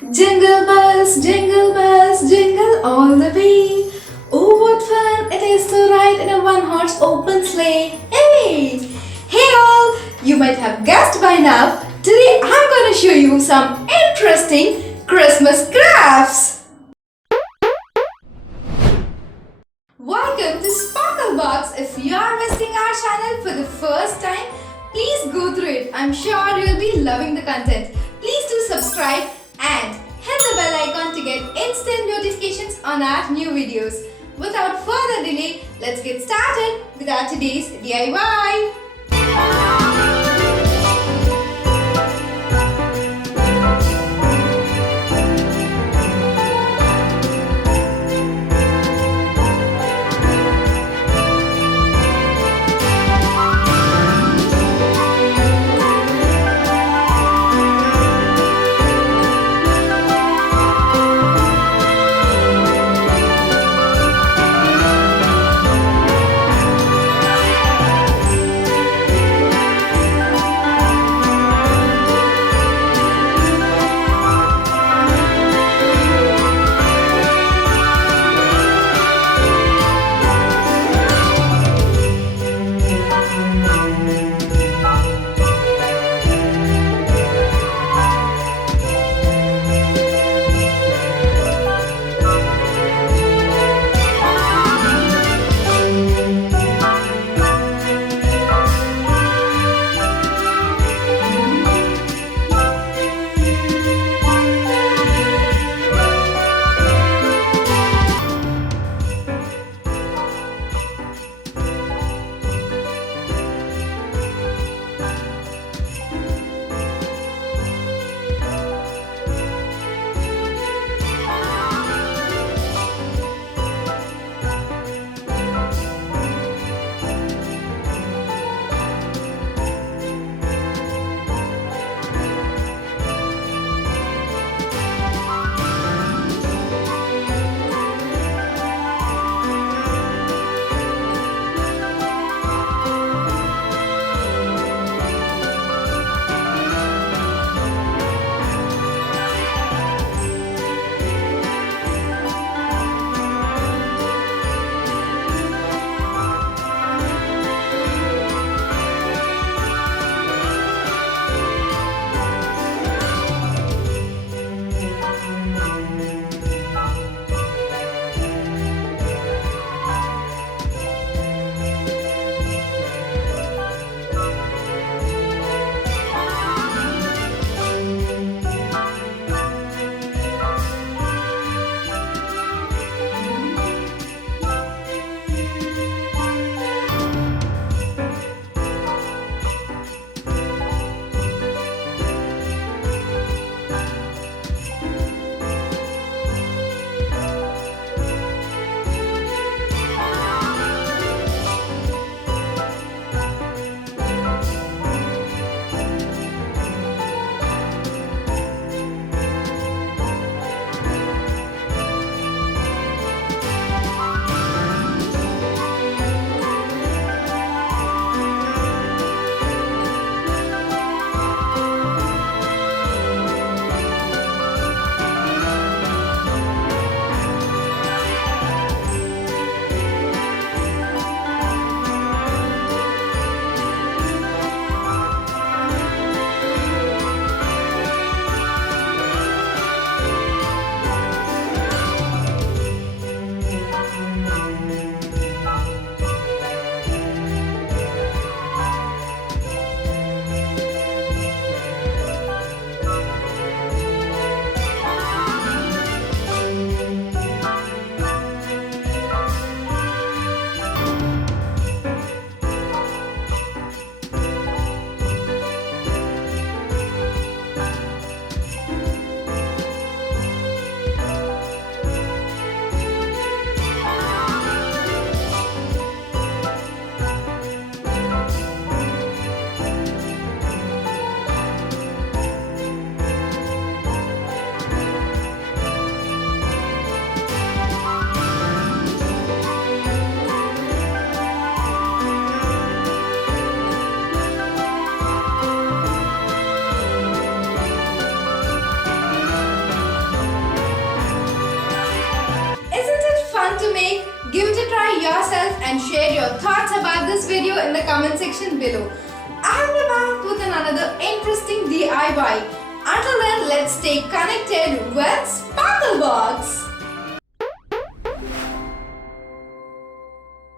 Jingle bells, jingle all the way. Oh, what fun it is to ride in a one-horse open sleigh. Hey all, you might have guessed by now, today I'm going to show you some interesting Christmas crafts. Welcome to Sparklebox. If you are visiting our channel for the first time, please go through it. I'm sure you'll be loving the content. Please do subscribe and hit the bell icon to get instant notifications on our new videos. Without further delay, let's get started with our today's DIY. and share your thoughts about this video in the comment section below. I'll be back with another interesting DIY. Until then, let's stay connected with